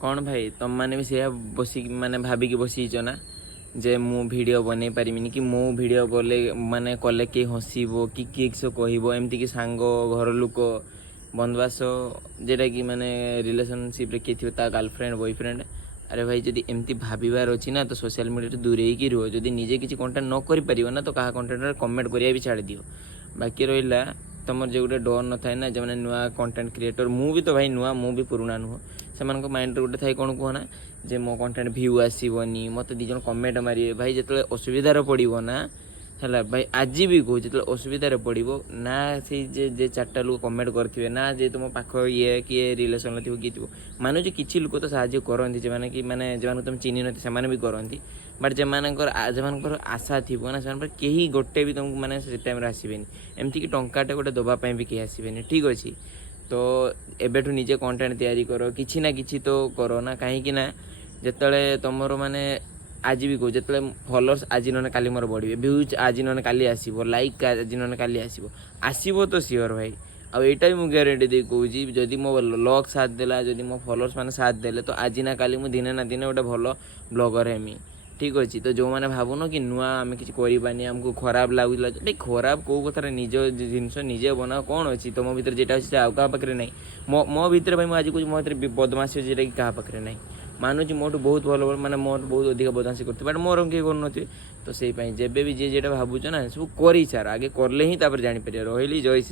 कौन भाई तुम मैंने भी से बसिक माने भाविकी बसीच ना जे मु वीडियो बनै पारिमिनी कि मो वीडियो बोले माने कले के हसब कि किए सब कह एमती कि सांग घर लोक बंधुबास जेटा कि माने रिलेशनशिप किए थी गर्लफ्रेंड बॉयफ्रेंड। अरे भाई जदि एमती भाबार अच्छी ना तो सोशल मीडिया दूरे ही रुह। जदि निजे किसी कंटेंट न कर ना तो क्या कंटेंट कमेंट करा भी छाड़ दियो। बाकी रहा तुम जो गोटे डर न था ना जो मैंने नुआ कंटेंट क्रिएटर मु भी तो भाई नुआ मु भी पुराना नुह से माइंड गोटे थाई कौन कहना जे मो कंटेंट व्यू आसबनी मत दीज कमेंट मारे भाई जो असुविधार पड़ो ना है भाई आज भी कह जो असुविधार पड़ो ना से चार्टा लोग कमेंट करेंगे ना जे तुम पाख ये किए रिलेसन थी किए थो मानुच कि लोग तो साहय करती कि मैंने जो तुम चिन्ह न से भी करती बट जो आशा थी ना से कहीं गोटे भी तुमको मैंने से टाइम आसबेनि एमती कि टंकाटे गोटे दवापाई भी कहीं आसबेनि ठीक अच्छे। तो एबेठू निजे कंटेंट तैयारी करो किसी ना किसी तो करो ना कहीं ना जिते तुमर माने आज भी कह जो फॉलोअर्स आज ना काली मोर बढ़े व्यूज आज ना काली आसो लाइक आज ना काली आसो तो सियोर भाई आईटा भी मुझे ग्यारंटी दे कौन जदि मो लक साथ देला जदि मो फॉलोअर्स मैंने साथ देले तो आज ना काली दिने ना दिने गोटे भल ब्लॉगर हेमी ठीक अच्छे। तो जो मैंने भावुन कि नुआ आम कि करवानी आमको खराब लगुला खराब कौ कथार निज जिनस निजे बनाओ कौन अच्छी तुम भर जेटा अच्छे आउ क्या पाखे ना मो भर भाई मुझे कह मो बदमाशी जेटा कि क्या पाखे ना मानुची मोटू बहुत भल माने मोर बहुत अधिक बदमाशी करते बट मोर किए कर तो से जब भी जी जेटा भावुच ना सब कर सार आगे करले ही जापर जापर रही जय श्री।